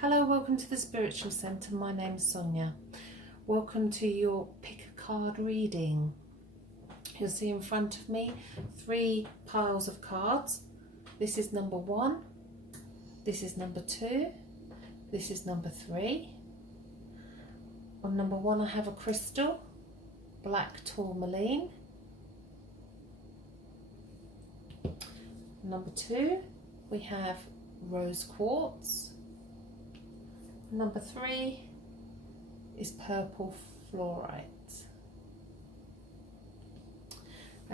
Hello, welcome to the Spiritual Centre. My name's Sonia. Welcome to your pick a card reading. You'll see in front of me 3 piles of cards. This is number 1, this is number 2, this is number 3. On number 1 I have a crystal, black tourmaline. Number 2 we have rose quartz. Number 3 is purple fluorite.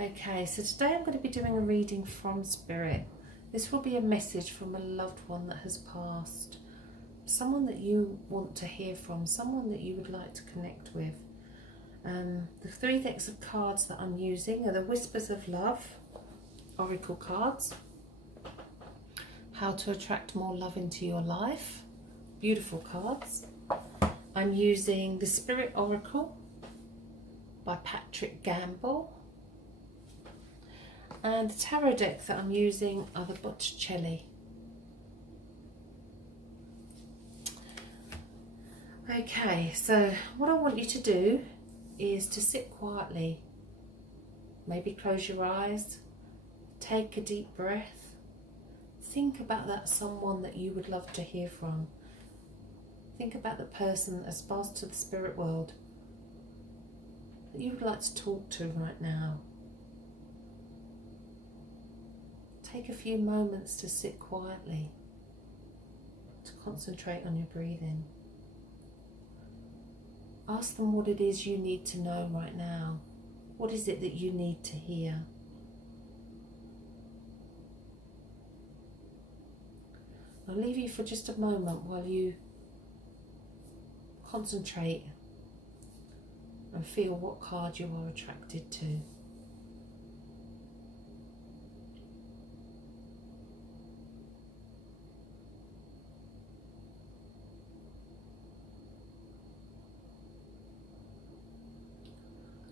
Okay, so today I'm going to be doing a reading from Spirit. This will be a message from a loved one that has passed. Someone that you want to hear from, someone that you would like to connect with. The 3 decks of cards that I'm using are the Whispers of Love Oracle cards. How to attract more love into your life. Beautiful cards. I'm using the Spirit Oracle by Patrick Gamble. And the tarot deck that I'm using are the Botticelli. Okay, so what I want you to do is to sit quietly. Maybe close your eyes. Take a deep breath. Think about that someone that you would love to hear from. Think about the person that has passed to the spirit world that you would like to talk to right now. Take a few moments to sit quietly, to concentrate on your breathing. Ask them what it is you need to know right now. What is it that you need to hear? I'll leave you for just a moment while you concentrate and feel what card you are attracted to.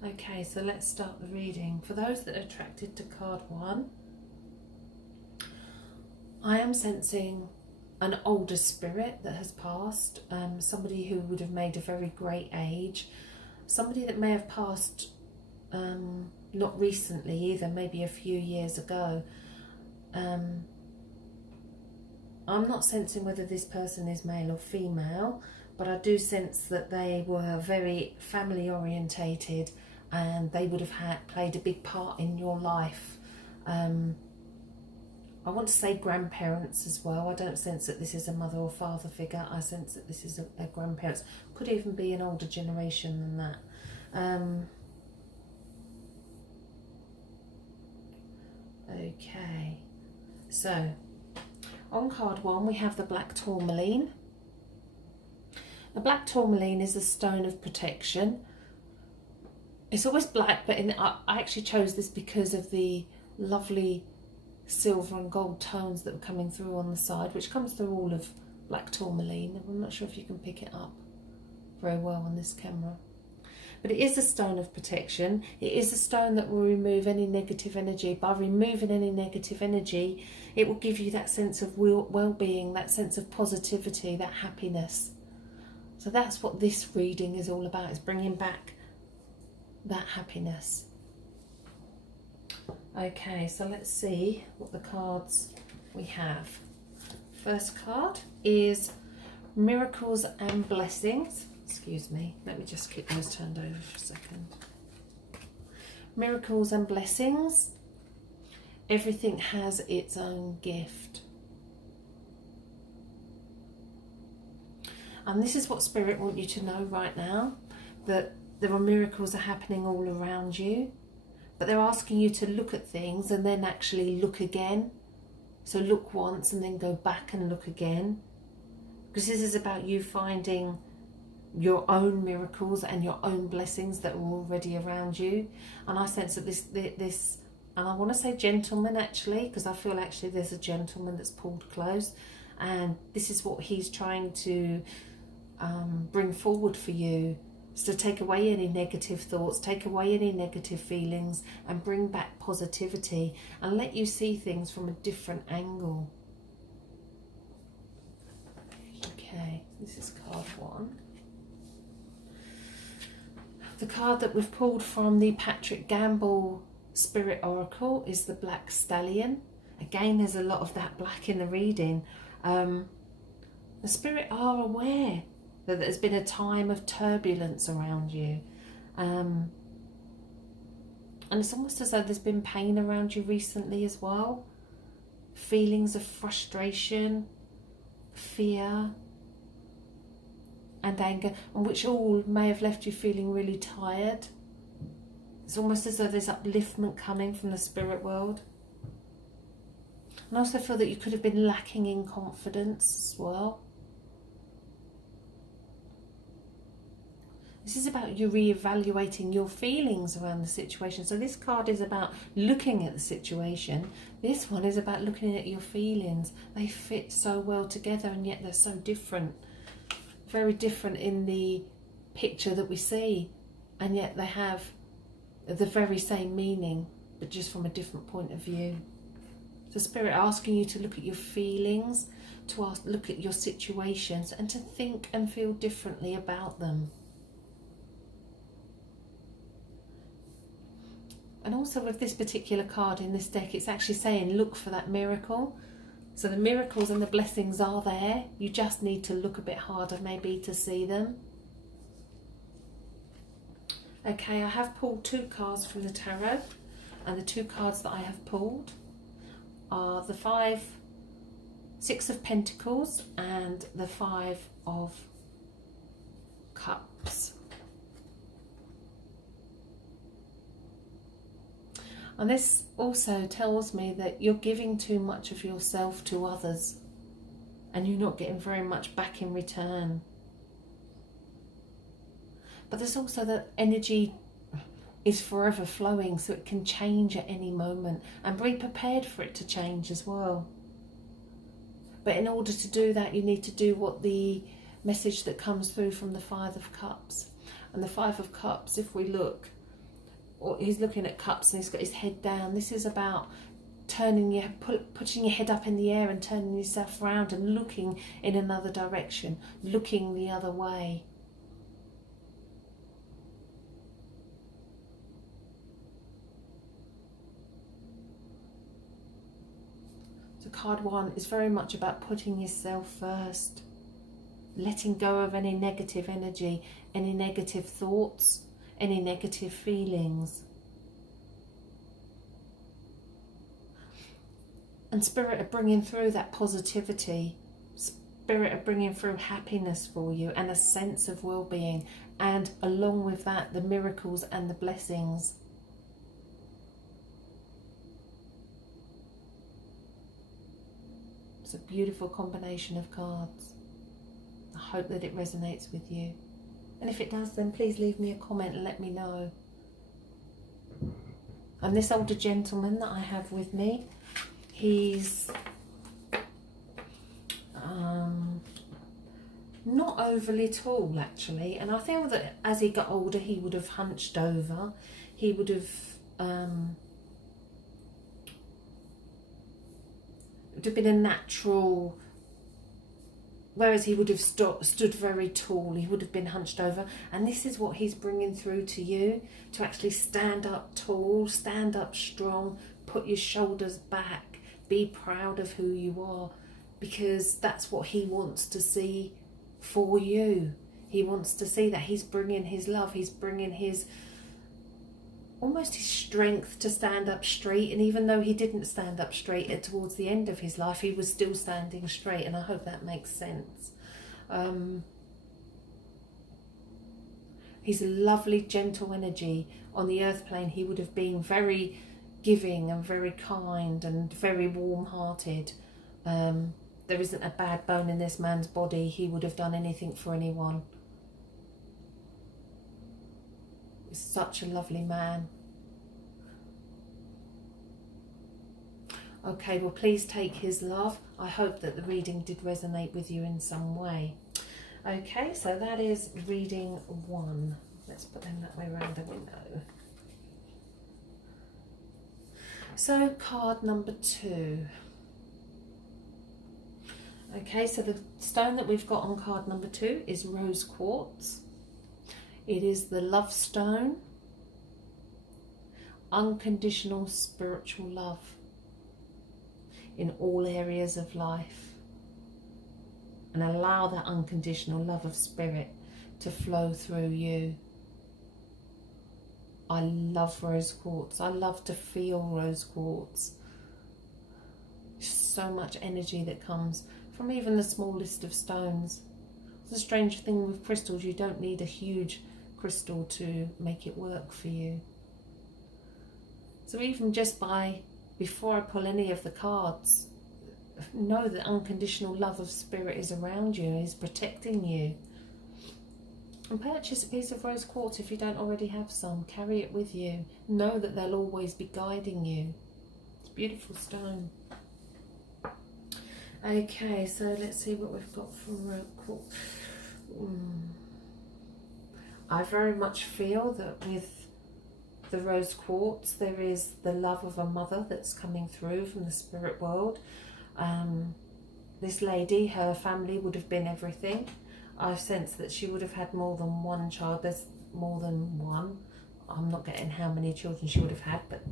Okay, so let's start the reading. For those that are attracted to card 1, I am sensing an older spirit that has passed, somebody who would have made a very great age, somebody that may have passed not recently either, maybe a few years ago. I'm not sensing whether this person is male or female, but I do sense that they were very family orientated and they would have played a big part in your life. I want to say grandparents as well. I don't sense that this is a mother or father figure. I sense that this is a grandparents. Could even be an older generation than that. Okay, so on card 1 we have the black tourmaline. The black tourmaline is a stone of protection. It's always black, but I actually chose this because of the lovely silver and gold tones that were coming through on the side, which comes through all of black tourmaline. I'm not sure if you can pick it up very well on this camera, but it is a stone of protection. It is a stone that will remove any negative energy. By removing any negative energy, it will give you that sense of well-being, that sense of positivity, that happiness. So that's what this reading is all about, is bringing back that happiness. Okay, so let's see what the cards we have. First card is Miracles and Blessings. Excuse me, let me just keep those turned over for a second. Miracles and Blessings. Everything has its own gift. And this is what Spirit want you to know right now, that there are miracles that are happening all around you. But they're asking you to look at things and then actually look again. So look once and then go back and look again. Because this is about you finding your own miracles and your own blessings that are already around you. And I sense that this and I want to say gentleman actually, because I feel actually there's a gentleman that's pulled close. And this is what he's trying to bring forward for you. So take away any negative thoughts, take away any negative feelings and bring back positivity and let you see things from a different angle. Okay. This is card 1. The card that we've pulled from the Patrick Gamble Spirit Oracle is the Black Stallion. Again, there's a lot of that black in the reading. The Spirit are aware that there's been a time of turbulence around you. And it's almost as though there's been pain around you recently as well. Feelings of frustration, fear and anger, and which all may have left you feeling really tired. It's almost as though there's upliftment coming from the spirit world. And I also feel that you could have been lacking in confidence as well. This is about you reevaluating your feelings around the situation. So this card is about looking at the situation. This one is about looking at your feelings. They fit so well together, and yet they're so different. Very different in the picture that we see, and yet they have the very same meaning, but just from a different point of view. So Spirit asking you to look at your feelings, to look at your situations, and to think and feel differently about them. And also with this particular card in this deck, it's actually saying look for that miracle. So the miracles and the blessings are there. You just need to look a bit harder maybe to see them. Okay, I have pulled 2 cards from the tarot, and the 2 cards that I have pulled are the 6 of Pentacles and the 5 of Cups. And this also tells me that you're giving too much of yourself to others and you're not getting very much back in return. But there's also that energy is forever flowing, so it can change at any moment, and be prepared for it to change as well. But in order to do that, you need to do what the message that comes through from the 5 of Cups. And the 5 of Cups, if we look, he's looking at cups and he's got his head down. This is about putting your head up in the air and turning yourself around and looking in another direction, looking the other way. So card 1 is very much about putting yourself first, letting go of any negative energy, any negative thoughts, any negative feelings. And Spirit are bringing through that positivity. Spirit are bringing through happiness for you and a sense of well-being, and along with that the miracles and the blessings. It's a beautiful combination of cards. I hope that it resonates with you. And if it does, then please leave me a comment and let me know. And this older gentleman that I have with me, he's not overly tall actually. And I feel that as he got older, he would have hunched over. He would have it would have been a natural. Whereas he would have stood very tall, he would have been hunched over. And this is what he's bringing through to you, to actually stand up tall, stand up strong, put your shoulders back, be proud of who you are, because that's what he wants to see for you. He wants to see that he's bringing his love, he's bringing his, almost his strength to stand up straight. And even though he didn't stand up straight towards the end of his life, he was still standing straight, and I hope that makes sense. He's a lovely, gentle energy. On the earth plane, he would have been very giving and very kind and very warm-hearted. There isn't a bad bone in this man's body. He would have done anything for anyone. He's such a lovely man. Okay, well, please take his love. I hope that the reading did resonate with you in some way. Okay, so that is reading 1. Let's put them that way around the window. So card number 2. Okay, so the stone that we've got on card number 2 is rose quartz. It is the love stone, unconditional spiritual love in all areas of life. And allow that unconditional love of spirit to flow through you. I love rose quartz. I love to feel rose quartz. So much energy that comes from even the smallest of stones. It's a strange thing with crystals. You don't need a huge crystal to make it work for you. So even just before I pull any of the cards, know that unconditional love of spirit is around you, is protecting you. And purchase a piece of rose quartz if you don't already have some. Carry it with you. Know that they'll always be guiding you. It's a beautiful stone. Okay, so let's see what we've got from rose quartz. I very much feel that with the rose quartz there is the love of a mother that's coming through from the spirit world. This lady, her family would have been everything. I sense that she would have had more than one child. There's more than one. I'm not getting how many children she would have had, but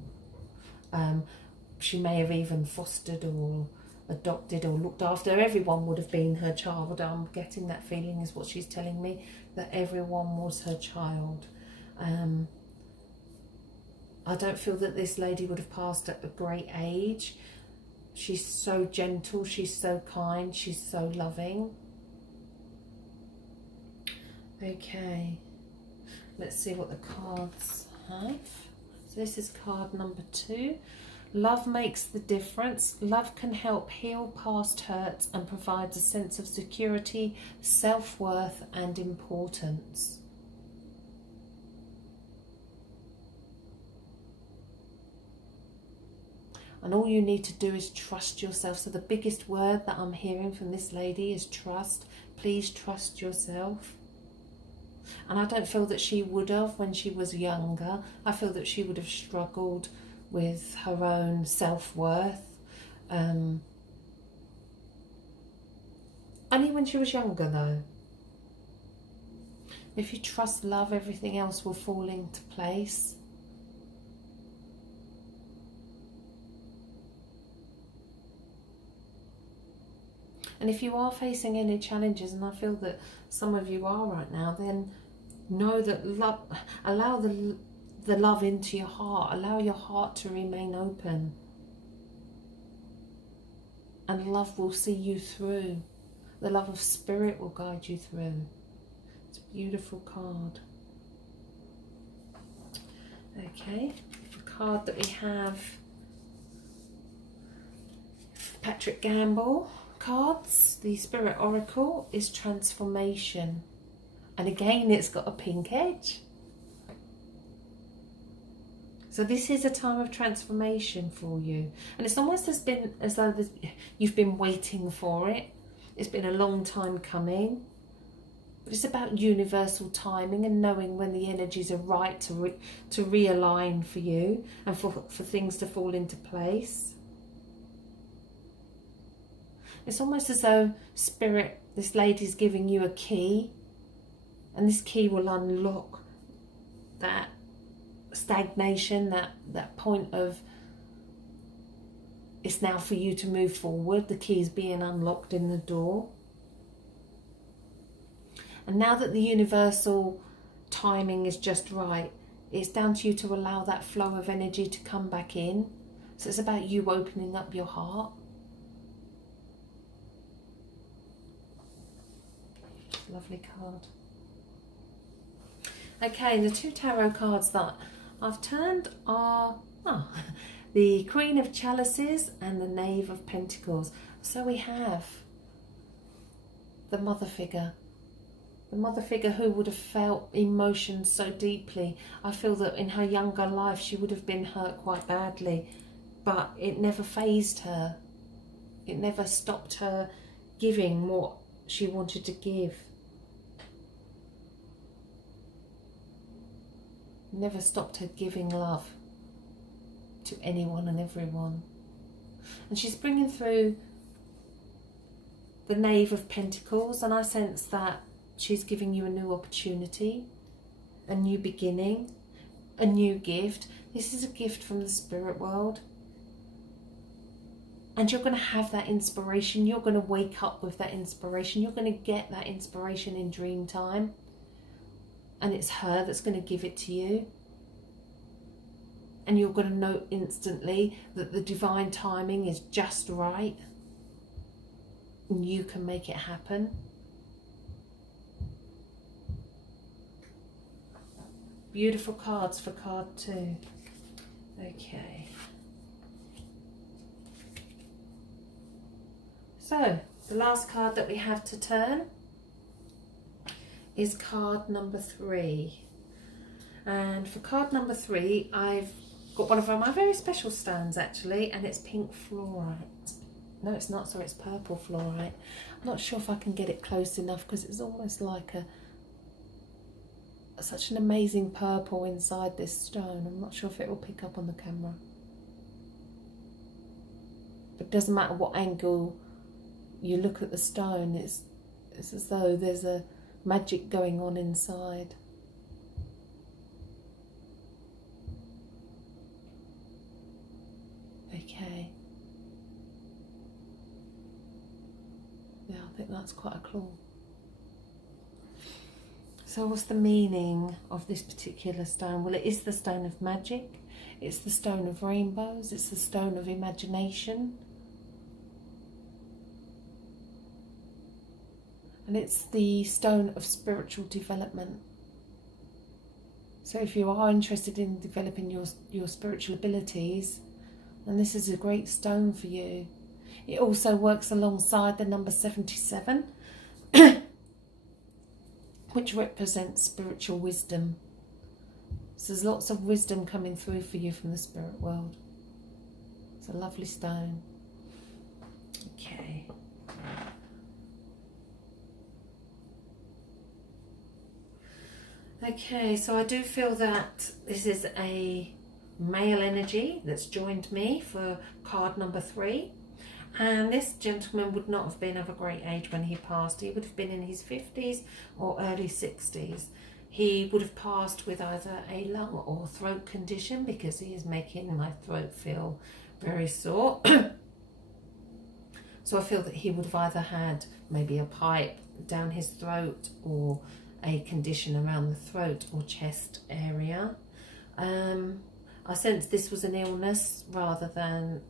she may have even fostered or adopted or looked after. Everyone would have been her child. I'm getting that feeling is what she's telling me, that everyone was her child. I don't feel that this lady would have passed at a great age. She's so gentle, she's so kind, she's so loving. Okay, let's see what the cards have. So this is card number 2. Love makes the difference. Love can help heal past hurts and provides a sense of security, self-worth and importance. And all you need to do is trust yourself. So the biggest word that I'm hearing from this lady is trust. Please trust yourself. And I don't feel that she would have when she was younger. I feel that she would have struggled with her own self-worth. Only when she was younger though. If you trust love, everything else will fall into place. And if you are facing any challenges, and I feel that some of you are right now, then know that love, allow the love into your heart. Allow your heart to remain open. And love will see you through. The love of spirit will guide you through. It's a beautiful card. Okay, the card that we have, Patrick Gamble cards, the Spirit Oracle, is transformation. And again, it's got a pink edge. So this is a time of transformation for you. And it's almost as though you've been waiting for it. It's been a long time coming. But it's about universal timing and knowing when the energies are right to realign for you and for things to fall into place. It's almost as though Spirit, this lady's giving you a key, and this key will unlock that stagnation, that point of it's now for you to move forward. The key is being unlocked in the door. And now that the universal timing is just right, it's down to you to allow that flow of energy to come back in. So it's about you opening up your heart. Lovely card. Okay, the 2 tarot cards that I've turned are the Queen of Chalices and the Knave of Pentacles. So we have the mother figure. The mother figure who would have felt emotions so deeply. I feel that in her younger life she would have been hurt quite badly, but it never fazed her. It never stopped her giving what she wanted to give. Never stopped her giving love to anyone and everyone. And she's bringing through the Knave of Pentacles, and I sense that she's giving you a new opportunity, a new beginning, a new gift. This is a gift from the spirit world. And you're going to have that inspiration. You're going to wake up with that inspiration. You're going to get that inspiration in dream time. And it's her that's going to give it to you. And you're going to know instantly that the divine timing is just right. And you can make it happen. Beautiful cards for card 2. Okay. So, the last card that we have to turn is card number 3. And for card number 3, I've got one of my very special stones actually, and it's pink fluorite. No, it's not, sorry, it's purple fluorite. I'm not sure if I can get it close enough because it's almost like such an amazing purple inside this stone. I'm not sure if it will pick up on the camera. But it doesn't matter what angle you look at the stone, it's as though there's a magic going on inside. Okay. Yeah, I think that's quite a claw. So what's the meaning of this particular stone? Well, it is the stone of magic. It's the stone of rainbows. It's the stone of imagination. And it's the stone of spiritual development. So if you are interested in developing your spiritual abilities, then this is a great stone for you. It also works alongside the number 77, which represents spiritual wisdom. So there's lots of wisdom coming through for you from the spirit world. It's a lovely stone. Okay. Okay, so I do feel that this is a male energy that's joined me for card number 3. And this gentleman would not have been of a great age when he passed. He would have been in his 50s or early 60s. He would have passed with either a lung or throat condition, because he is making my throat feel very sore. So I feel that he would have either had maybe a pipe down his throat, or a condition around the throat or chest area. I sense this was an illness rather than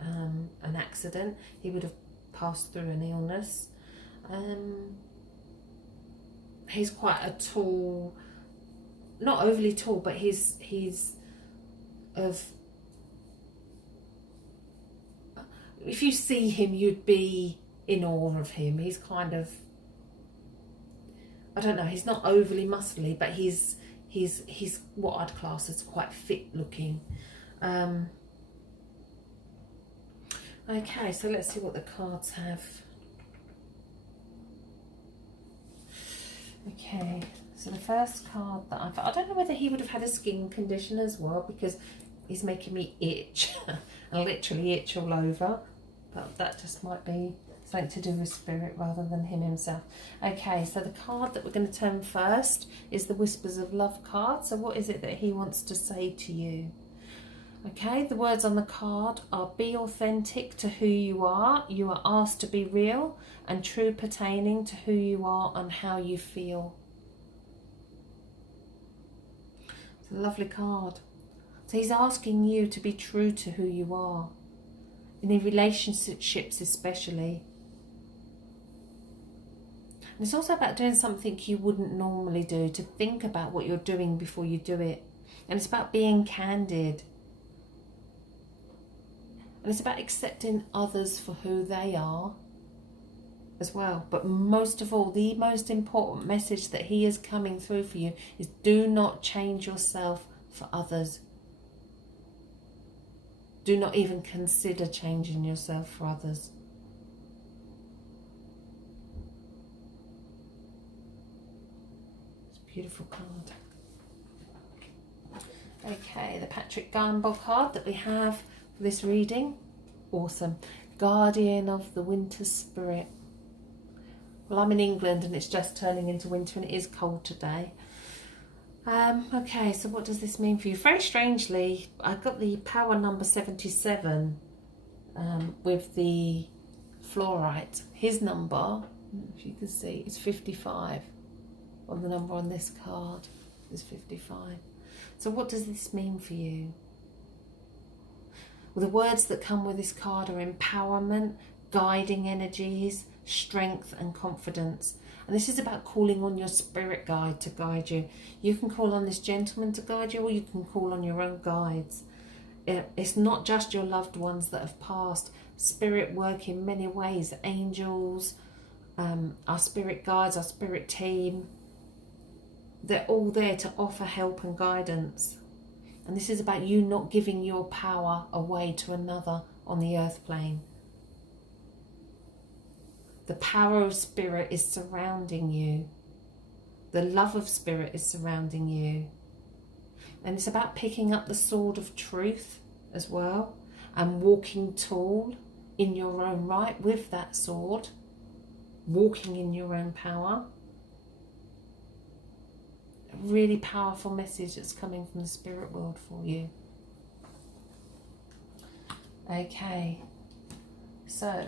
an accident. He would have passed through an illness. He's quite a tall, not overly tall, but he's of, if you see him, you'd be in awe of him. He's kind of, I don't know, he's not overly muscly, but he's what I'd class as quite fit looking. Okay, so let's see what the cards have. Okay, so the first card that I don't know whether he would have had a skin condition as well, because he's making me itch. I literally itch all over, but that just might be something to do with spirit rather than him himself. Okay, so the card that we're going to turn first is the Whispers of Love card. So what is it that he wants to say to you? Okay, the words on the card are: be authentic to who you are. You are asked to be real and true, pertaining to who you are and how you feel. It's a lovely card. So he's asking you to be true to who you are, in the relationships especially. And it's also about doing something you wouldn't normally do, to think about what you're doing before you do it. And it's about being candid. And it's about accepting others for who they are as well. But most of all, the most important message that he is coming through for you is: do not change yourself for others. Do not even consider changing yourself for others. It's a beautiful card. Okay, the Patrick Gamble card that we have for this reading. Awesome. Guardian of the Winter Spirit. Well, I'm in England and it's just turning into winter and it is cold today. Okay, so what does this mean for you? Very strangely, I got the power number 77 with the fluorite. His number, if you can see, is 55. Well, the number on this card is 55. So what does this mean for you? Well, the words that come with this card are empowerment, guiding energies, strength and confidence. And this is about calling on your spirit guide to guide you. You can call on this gentleman to guide you, or you can call on your own guides. It's not just your loved ones that have passed. Spirit work in many ways. Angels, our spirit guides, our spirit team. They're all there to offer help and guidance. And this is about you not giving your power away to another on the earth plane. The power of spirit is surrounding you. The love of spirit is surrounding you. And it's about picking up the sword of truth as well and walking tall in your own right with that sword, walking in your own power. A really powerful message that's coming from the spirit world for you. Okay, so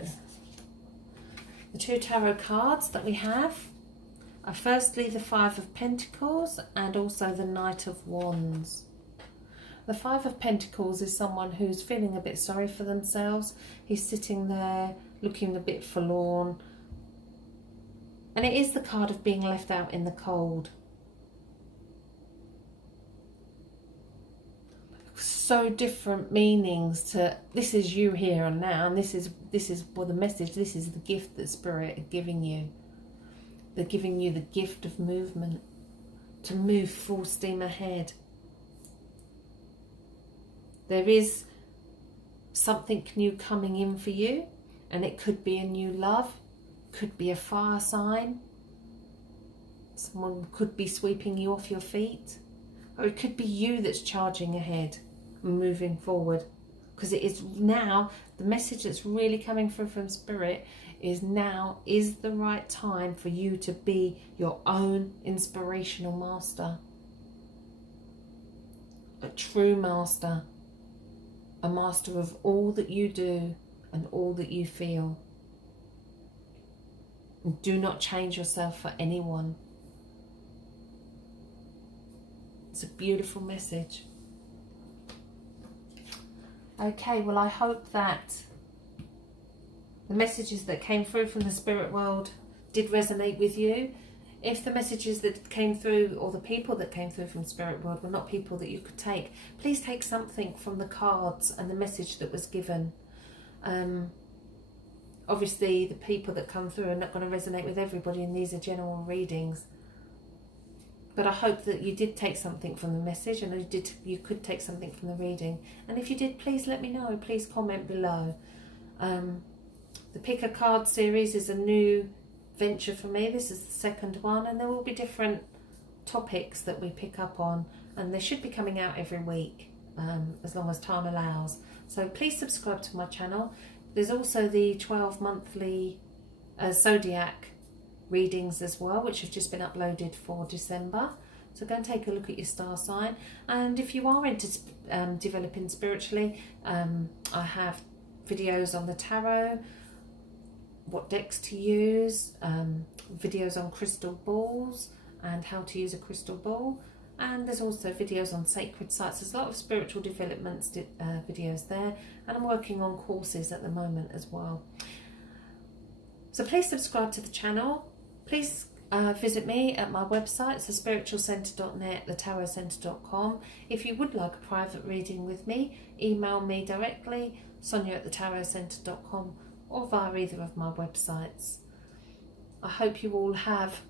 the two tarot cards that we have are firstly the Five of Pentacles and also the Knight of Wands. The Five of Pentacles is someone who's feeling a bit sorry for themselves. He's sitting there looking a bit forlorn. And it is the card of being left out in the cold. So different meanings to this is you here and now, and this is well, the message, this is the gift that Spirit is giving you. They're giving you the gift of movement, to move full steam ahead. There is something new coming in for you, and it could be a new love, could be a fire sign, someone could be sweeping you off your feet, or it could be you that's charging ahead, moving forward, because it is now, the message that's really coming through from Spirit is now is the right time for you to be your own inspirational master, a true master, a master of all that you do and all that you feel. And do not change yourself for anyone. It's a beautiful message. Okay, well, I hope that the messages that came through from the spirit world did resonate with you. If the messages that came through, or the people that came through from spirit world, were not people that you could take, please take something from the cards and the message that was given. Obviously, the people that come through are not going to resonate with everybody, and these are general readings. But I hope that you did take something from the message, and you could take something from the reading. And if you did, please let me know. Please comment below. The Pick a Card series is a new venture for me. This is the second one, and there will be different topics that we pick up on, and they should be coming out every week, as long as time allows. So please subscribe to my channel. There's also the 12 monthly zodiac readings as well, which have just been uploaded for December. So go and take a look at your star sign. And if you are into developing spiritually, I have videos on the tarot, what decks to use, videos on crystal balls and how to use a crystal ball. And there's also videos on sacred sites. There's a lot of spiritual developments videos there, and I'm working on courses at the moment as well. So please subscribe to the channel. Please visit me at my websites, thespiritualcentre.net, thetarotcentre.com. If you would like a private reading with me, email me directly, sonia@thetarotcentre.com, or via either of my websites. I hope you all have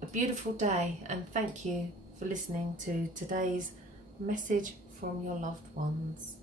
a beautiful day, and thank you for listening to today's message from your loved ones.